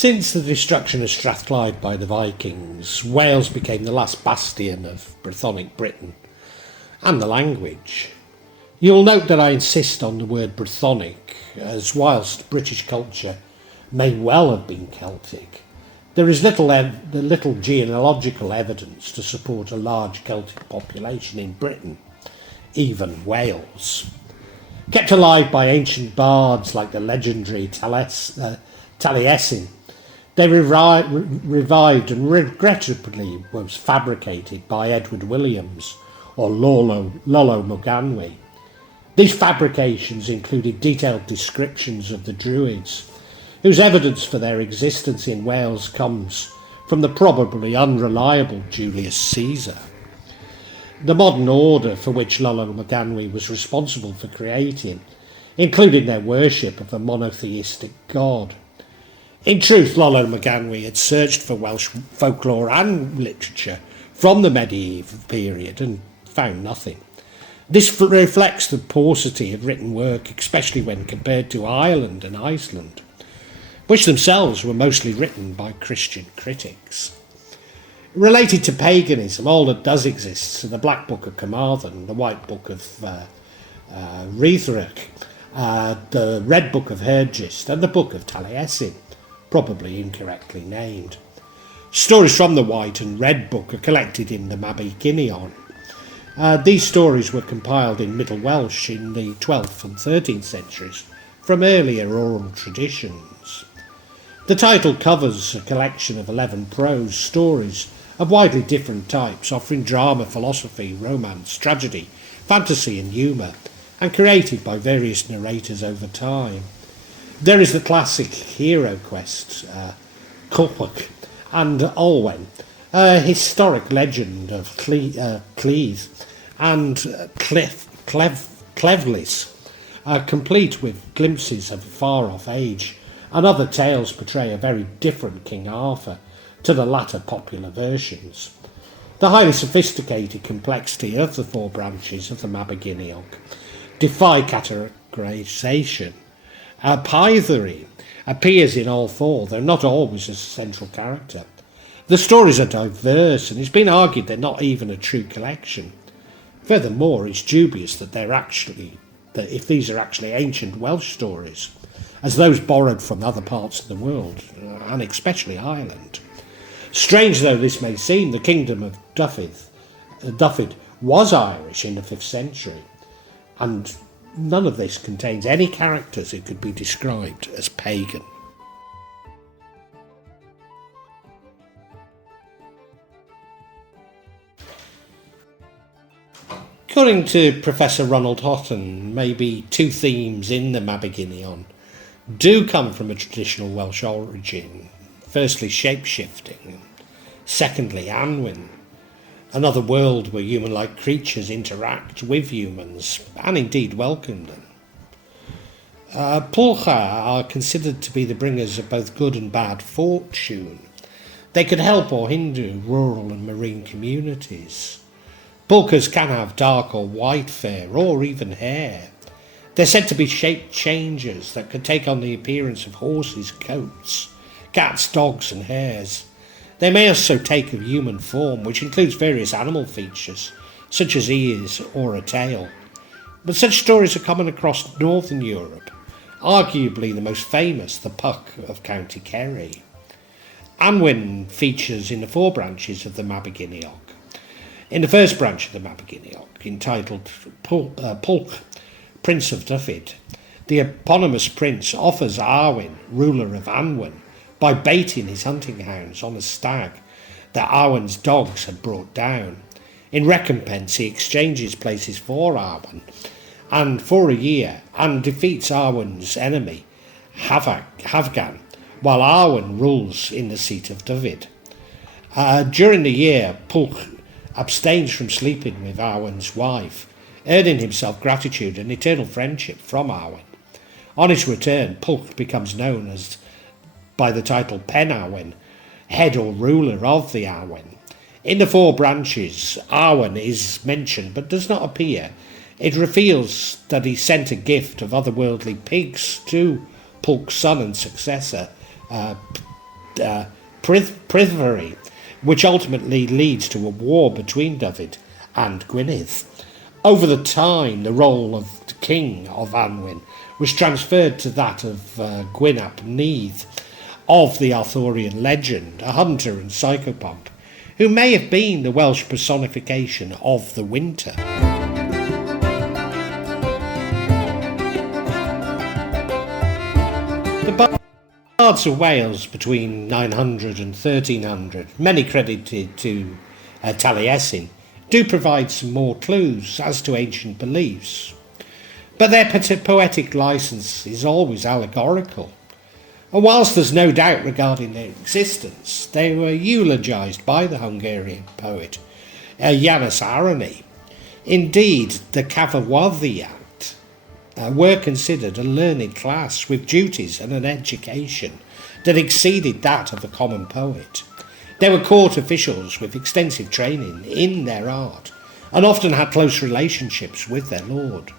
Since the destruction of Strathclyde by the Vikings, Wales became the last bastion of Brythonic Britain and the language. You'll note that I insist on the word Brythonic, as whilst British culture may well have been Celtic, there is little genealogical evidence to support a large Celtic population in Britain, even Wales. Kept alive by ancient bards like the legendary Taliesin, they revived and regrettably was fabricated by Edward Williams or Lolo Morganwg. These fabrications included detailed descriptions of the Druids, whose evidence for their existence in Wales comes from the probably unreliable Julias Ceasar. The modern order for which Lolo Morganwg was responsible for creating included their worship of a monotheistic god. In truth, Lolo Morganwg had searched for Welsh folklore and literature from the medieval period and found nothing. This reflects the paucity of written work, especially when compared to Ireland and Iceland, which themselves were mostly written by Christian critics. Related to paganism, all that does exist are the Black Book of Carmarthen, the White Book of Rhethric, the Red Book of Hergest, and the Book of Taliesin, probably incorrectly named. Stories from the White and Red Book are collected in the Mabinogion. These stories were compiled in Middle Welsh in the 12th and 13th centuries from earlier oral traditions. The title covers a collection of 11 prose stories of widely different types, offering drama, philosophy, romance, tragedy, fantasy and humour, and created by various narrators over time. There is the classic hero quest, Culhwch and Olwen, a historic legend of Cleith and Clevlis, complete with glimpses of a far-off age, and other tales portray a very different King Arthur to the latter popular versions. The highly sophisticated complexity of the four branches of the Mabinogion defy categorization. Pythary appears in all four, though not always as a central character. The stories are diverse, and it's been argued they're not even a true collection. Furthermore, it's dubious that if these are actually ancient Welsh stories, as those borrowed from other parts of the world, and especially Ireland. Strange though this may seem, the kingdom of Dyfed was Irish in the 5th century, and none of this contains any characters who could be described as pagan. According to Professor Ronald Houghton, maybe two themes in the Mabinogion do come from a traditional Welsh origin. Firstly, shape-shifting. Secondly, Annwn, another world where human-like creatures interact with humans and indeed welcome them. Pwlcha are considered to be the bringers of both good and bad fortune. They could help or hinder rural and marine communities. Pwlchas can have dark or white fur or even hair. They're said to be shape changers that could take on the appearance of horses, goats, cats, dogs and hares. They may also take a human form, which includes various animal features, such as ears or a tail. But such stories are common across northern Europe, arguably the most famous, the Puck of County Kerry. Annwn features in the four branches of the Mabinogion. In the first branch of the Mabinogion, entitled Pwlch, Prince of Dyfed, the eponymous prince offers Arwen, ruler of Annwn, by baiting his hunting hounds on a stag that Arwen's dogs had brought down. In recompense, he exchanges places for Arwen and for a year and defeats Arwen's enemy, Havgan, while Arwen rules in the seat of Dyfed. During the year, Pwlch abstains from sleeping with Arwen's wife, earning himself gratitude and eternal friendship from Arwen. On his return, Pwlch becomes known as by the title Pen Arwen, head or ruler of the Arwen. In the four branches, Arwen is mentioned but does not appear. It reveals that he sent a gift of otherworldly pigs to Pwlch's son and successor, Prithvery, which ultimately leads to a war between Dyfed and Gwynedd. Over the time, the role of the king of Anwyn was transferred to that of Gwynap Neath of the Arthurian legend, a hunter and psychopomp, who may have been the Welsh personification of the winter. The Bards of Wales between 900 and 1300, many credited to Taliesin, do provide some more clues as to ancient beliefs. But their poetic license is always allegorical. And whilst there's no doubt regarding their existence, they were eulogised by the Hungarian poet János Arany. Indeed, the Cavawadhiat were considered a learned class with duties and an education that exceeded that of a common poet. They were court officials with extensive training in their art and often had close relationships with their lord.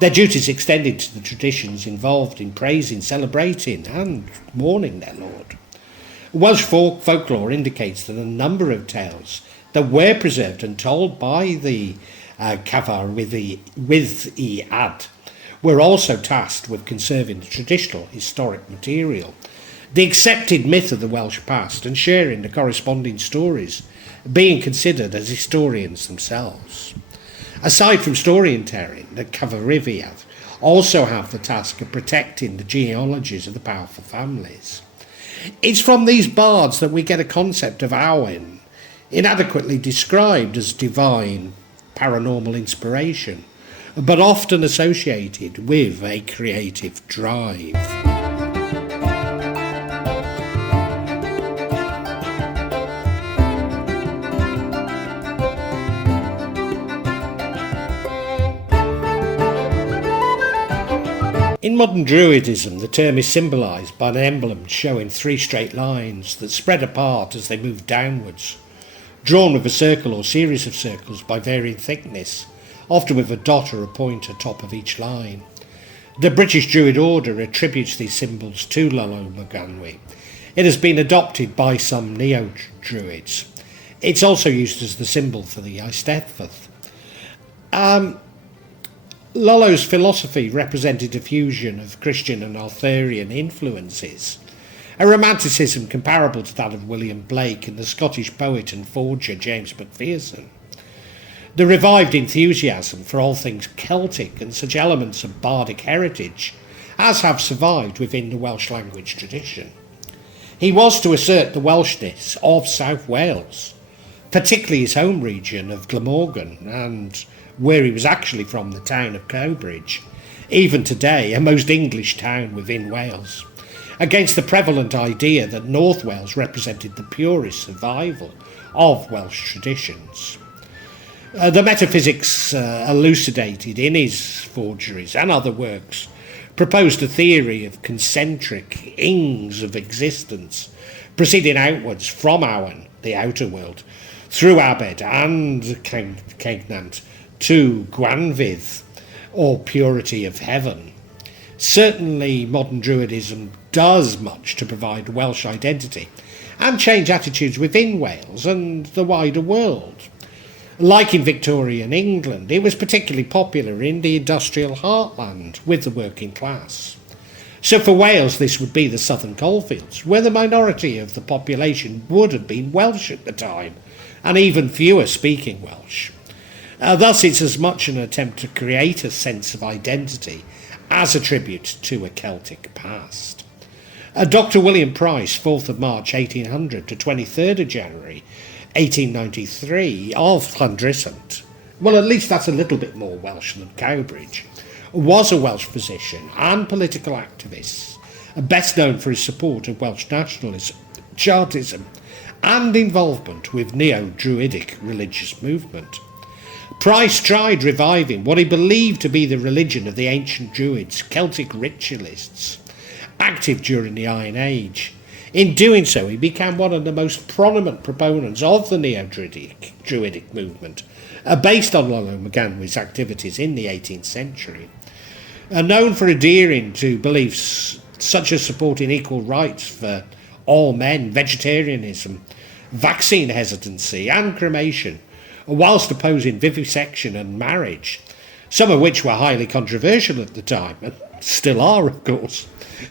Their duties extended to the traditions involved in praising, celebrating and mourning their lord. Welsh folklore indicates that a number of tales that were preserved and told by the Cavawadhiad were also tasked with conserving the traditional historic material, the accepted myth of the Welsh past, and sharing the corresponding stories, being considered as historians themselves. Aside from storytelling, the Cavawadhiad also have the task of protecting the genealogies of the powerful families. It's from these bards that we get a concept of Awen, inadequately described as divine paranormal inspiration, but often associated with a creative drive. In modern Druidism, the term is symbolised by an emblem showing three straight lines that spread apart as they move downwards, drawn with a circle or series of circles by varying thickness, often with a dot or a point atop of each line. The British Druid Order attributes these symbols to Iolo Morganwg. It has been adopted by some neo-Druids. It's also used as the symbol for the Eisteddfod. Lolo's philosophy represented a fusion of Christian and Arthurian influences, a romanticism comparable to that of William Blake and the Scottish poet and forger James MacPherson. The revived enthusiasm for all things Celtic and such elements of bardic heritage as have survived within the Welsh language tradition. He was to assert the Welshness of South Wales, particularly his home region of Glamorgan, and where he was actually from, the town of Cowbridge, even today a most English town within Wales, against the prevalent idea that North Wales represented the purest survival of Welsh traditions. The metaphysics elucidated in his forgeries and other works proposed a theory of concentric ings of existence, proceeding outwards from Awen, the outer world, through Abed and Cegnant, to Gwanfydd, or purity of heaven. Certainly modern Druidism does much to provide Welsh identity and change attitudes within Wales and the wider world. Like in Victorian England, it was particularly popular in the industrial heartland with the working class. So for Wales, this would be the southern coalfields, where the minority of the population would have been Welsh at the time, and even fewer speaking Welsh. Thus, it's as much an attempt to create a sense of identity as a tribute to a Celtic past. Dr. William Price, 4th of March 1800 to 23rd of January 1893, of Llangrisant, well, at least that's a little bit more Welsh than Cowbridge, was a Welsh physician and political activist, best known for his support of Welsh nationalism, Chartism, and involvement with neo-Druidic religious movement. Price tried reviving what he believed to be the religion of the ancient Druids, Celtic ritualists, active during the Iron Age. In doing so, he became one of the most prominent proponents of the neo-Druidic movement, based on Iolo Morganwg's activities in the 18th century. Known for adhering to beliefs such as supporting equal rights for all men, vegetarianism, vaccine hesitancy and cremation, whilst opposing vivisection and marriage, some of which were highly controversial at the time, and still are, of course,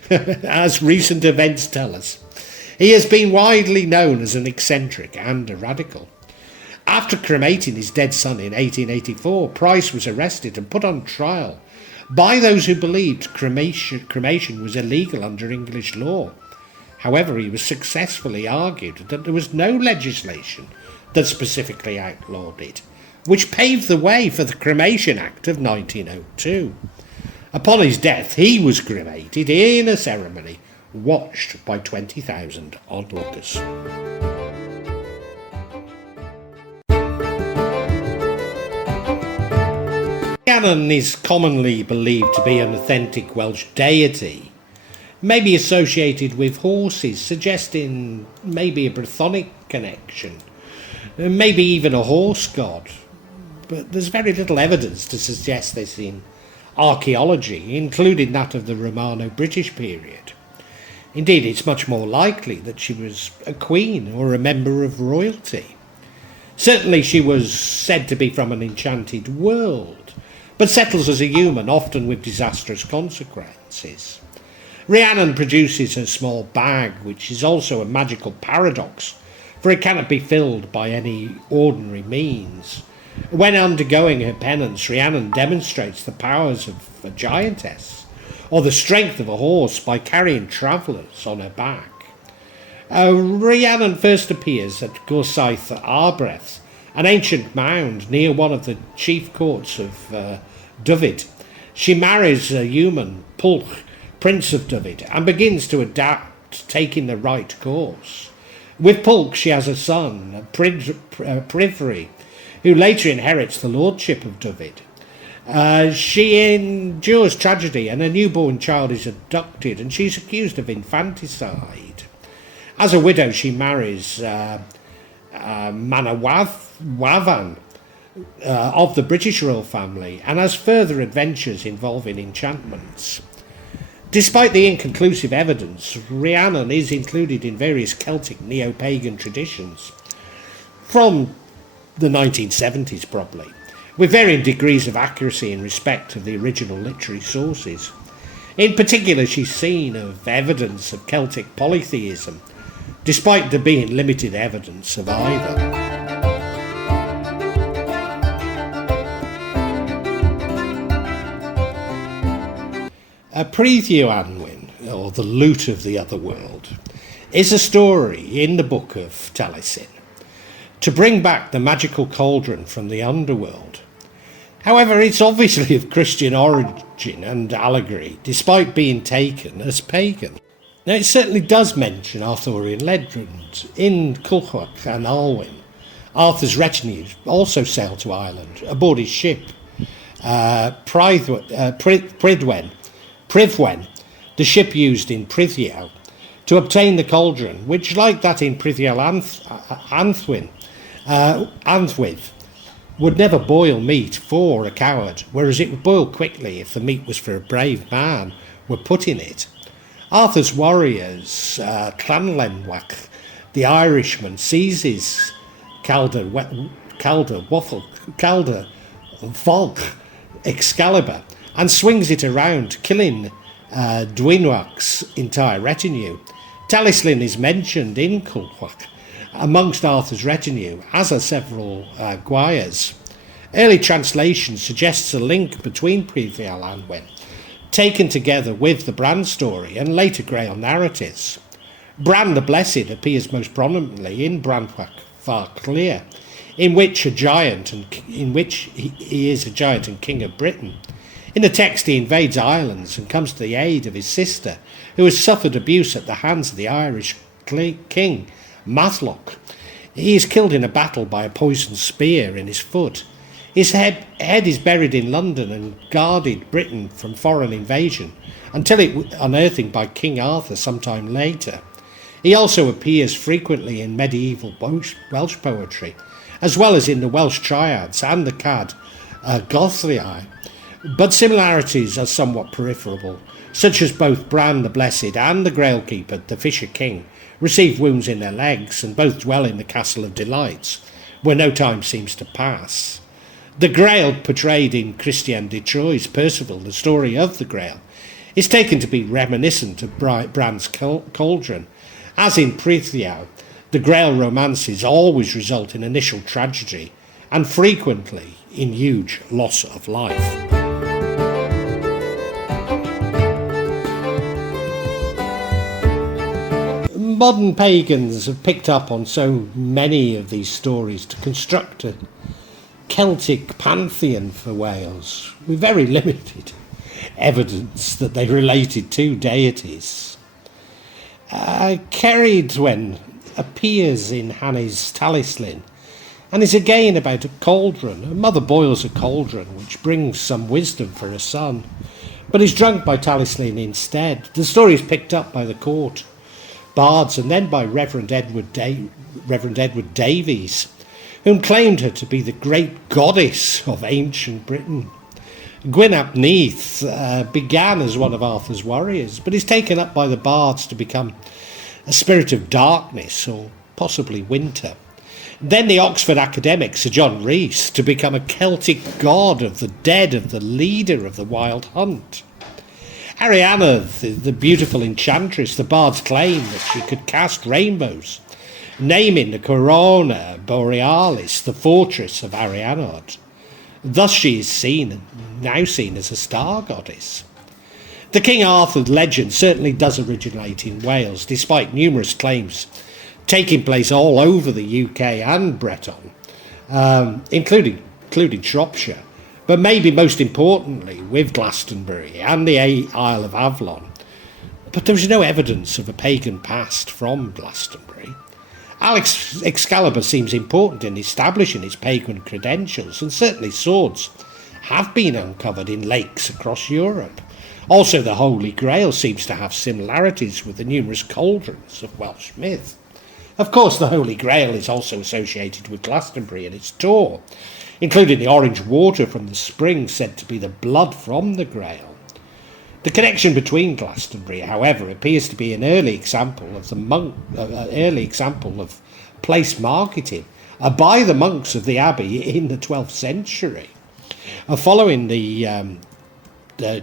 as recent events tell us. He has been widely known as an eccentric and a radical. After cremating his dead son in 1884, Price was arrested and put on trial by those who believed cremation was illegal under English law. However, he was successfully argued that there was no legislation that specifically outlawed it, which paved the way for the Cremation Act of 1902. Upon his death, he was cremated in a ceremony watched by 20,000 onlookers. Rhiannon is commonly believed to be an authentic Welsh deity, maybe associated with horses, suggesting maybe a Brythonic connection, maybe even a horse god. But there's very little evidence to suggest this in archaeology, including that of the Romano-British period. Indeed, it's much more likely that she was a queen or a member of royalty. Certainly she was said to be from an enchanted world, but settles as a human, often with disastrous consequences. Rhiannon produces a small bag, which is also a magical paradox, for it cannot be filled by any ordinary means. When undergoing her penance, Rhiannon demonstrates the powers of a giantess, or the strength of a horse by carrying travellers on her back. Rhiannon first appears at Gorsaeth Arbreth, an ancient mound near one of the chief courts of Dyfed. She marries a human, Pulch, Prince of Dyfed, and begins to adapt, taking the right course. With Pulch she has a son, Prydfrey, who later inherits the lordship of Dyfed. She endures tragedy and a newborn child is abducted and she's accused of infanticide. As a widow she marries Manawydan of the British royal family and has further adventures involving enchantments. Despite the inconclusive evidence, Rhiannon is included in various Celtic neo-pagan traditions from the 1970s probably, with varying degrees of accuracy in respect of the original literary sources. In particular, she's seen of evidence of Celtic polytheism, despite there being limited evidence of either. Prithio Anwyn, or the Loot of the Otherworld, is a story in the book of Taliesin to bring back the magical cauldron from the underworld. However, it's obviously of Christian origin and allegory, despite being taken as pagan. Now, it certainly does mention Arthurian legend. In Culhwch and Alwyn, Arthur's retinue also sailed to Ireland aboard his ship, Prydwen, the ship used in Prithio, to obtain the cauldron, which, like that in Prithio Anthwydd, would never boil meat for a coward, whereas it would boil quickly if the meat was for a brave man were put in it. Arthur's warriors, Llanlenwach, the Irishman, seizes Calder, Volk, Excalibur, and swings it around, killing Dwynwach's entire retinue. Taliesin is mentioned in Culhwch amongst Arthur's retinue, as are several Gwairs. Early translation suggests a link between Prithio Anwyn, taken together with the Bran story and later Grail narratives. Bran the Blessed appears most prominently in Branwach Far Clear, in which he is a giant and king of Britain. In the text he invades islands and comes to the aid of his sister, who has suffered abuse at the hands of the Irish king, Matlock. He is killed in a battle by a poisoned spear in his foot. His head is buried in London and guarded Britain from foreign invasion, until it unearthing by King Arthur sometime later. He also appears frequently in medieval Welsh poetry, as well as in the Welsh triads and the cad Gothrii, but similarities are somewhat peripheral, such as both Bran the Blessed and the Grailkeeper, the Fisher King, receive wounds in their legs, and both dwell in the Castle of Delights, where no time seems to pass. The Grail, portrayed in Christian de Troyes' Percival, the story of the Grail, is taken to be reminiscent of Bran's Cauldron. As in Prithia, the Grail romances always result in initial tragedy, and frequently in huge loss of life. Modern pagans have picked up on so many of these stories to construct a Celtic pantheon for Wales, with very limited evidence that they related to deities. Ceridwen appears in Hannes Taliesin, and is again about a cauldron. A mother boils a cauldron which brings some wisdom for her son, but is drunk by Taliesin instead. The story is picked up by the court bards and then by Reverend Edward Davies, whom claimed her to be the great goddess of ancient Britain. Gwyn ap Neath began as one of Arthur's warriors, but is taken up by the bards to become a spirit of darkness, or possibly winter. Then the Oxford academic Sir John Rhys to become a Celtic god of the dead, of the leader of the wild hunt. Arianna, the beautiful enchantress, the bards claim that she could cast rainbows, naming the Corona Borealis, the fortress of Arianod. Thus she is now seen as a star goddess. The King Arthur legend certainly does originate in Wales, despite numerous claims taking place all over the UK and Breton, including Shropshire, but maybe most importantly with Glastonbury and the Isle of Avalon. But there was no evidence of a pagan past from Glastonbury. Excalibur seems important in establishing its pagan credentials, and certainly swords have been uncovered in lakes across Europe. Also, the Holy Grail seems to have similarities with the numerous cauldrons of Welsh myth. Of course, the Holy Grail is also associated with Glastonbury and its tour, including the orange water from the spring said to be the blood from the Grail. The connection between Glastonbury, however, appears to be an early example of place marketing by the monks of the abbey in the 12th century. Following the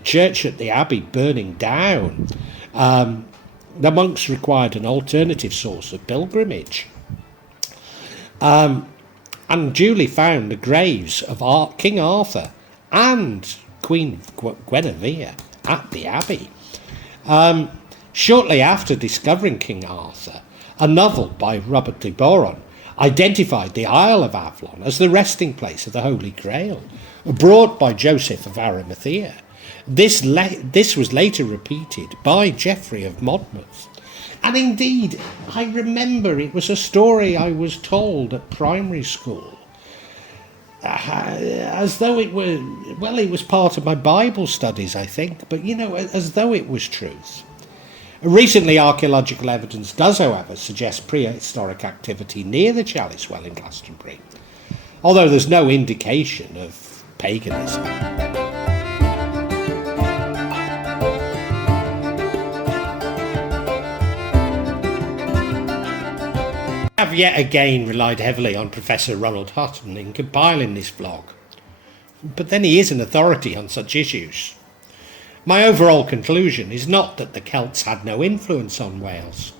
church at the abbey burning down, the monks required an alternative source of pilgrimage, and duly found the graves of King Arthur and Queen Guinevere at the abbey. Shortly after discovering King Arthur, a novel by Robert de Boron identified the Isle of Avalon as the resting place of the Holy Grail, brought by Joseph of Arimathea. This was later repeated by Geoffrey of Monmouth. And indeed, I remember it was a story I was told at primary school, as though it were, well, it was part of my Bible studies, I think, but, as though it was truth. Recently, archaeological evidence does, however, suggest prehistoric activity near the Chalice Well in Glastonbury, although there's no indication of paganism. I have yet again relied heavily on Professor Ronald Hutton in compiling this vlog, but then he is an authority on such issues. My overall conclusion is not that the Celts had no influence on Wales,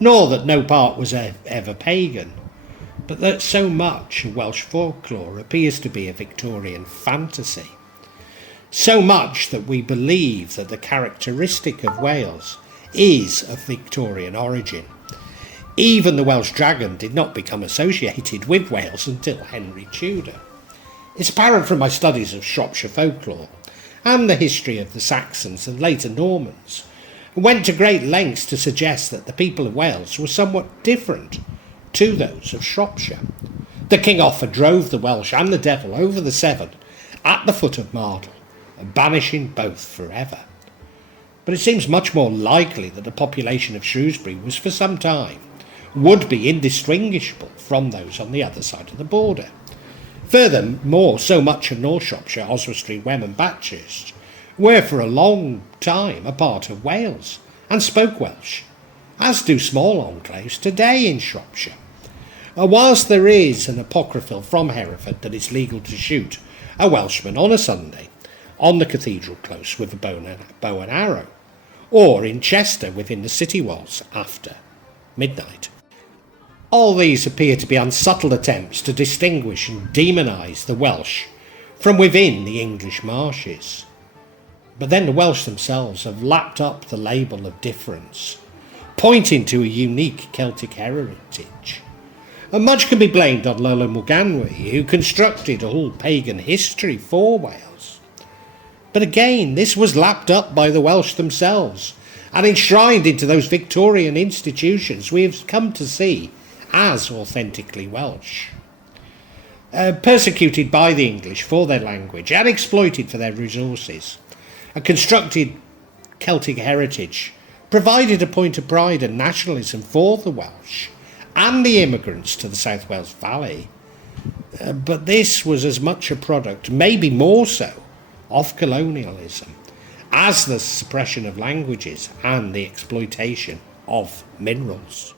nor that no part was ever pagan, but that so much of Welsh folklore appears to be a Victorian fantasy. So much that we believe that the characteristic of Wales is of Victorian origin. Even the Welsh dragon did not become associated with Wales until Henry Tudor. It's apparent from my studies of Shropshire folklore and the history of the Saxons and later Normans, who went to great lengths to suggest that the people of Wales were somewhat different to those of Shropshire. The King Offa drove the Welsh and the devil over the Severn at the foot of Mardle, banishing both forever. But it seems much more likely that the population of Shrewsbury was for some time would be indistinguishable from those on the other side of the border. Furthermore, so much of North Shropshire, Oswestry, Wem and Bathurst were for a long time a part of Wales and spoke Welsh, as do small enclaves today in Shropshire. Whilst there is an apocryphal from Hereford that it's legal to shoot a Welshman on a Sunday on the cathedral close with a bow and arrow, or in Chester within the city walls after midnight. All these appear to be unsubtle attempts to distinguish and demonise the Welsh from within the English marshes. But then the Welsh themselves have lapped up the label of difference, pointing to a unique Celtic heritage. And much can be blamed on Iolo Morganwg, who constructed a whole pagan history for Wales. But again, this was lapped up by the Welsh themselves and enshrined into those Victorian institutions we have come to see as authentically Welsh. Persecuted by the English for their language and exploited for their resources, a constructed Celtic heritage provided a point of pride and nationalism for the Welsh and the immigrants to the South Wales Valley. But this was as much a product, maybe more so, of colonialism as the suppression of languages and the exploitation of minerals.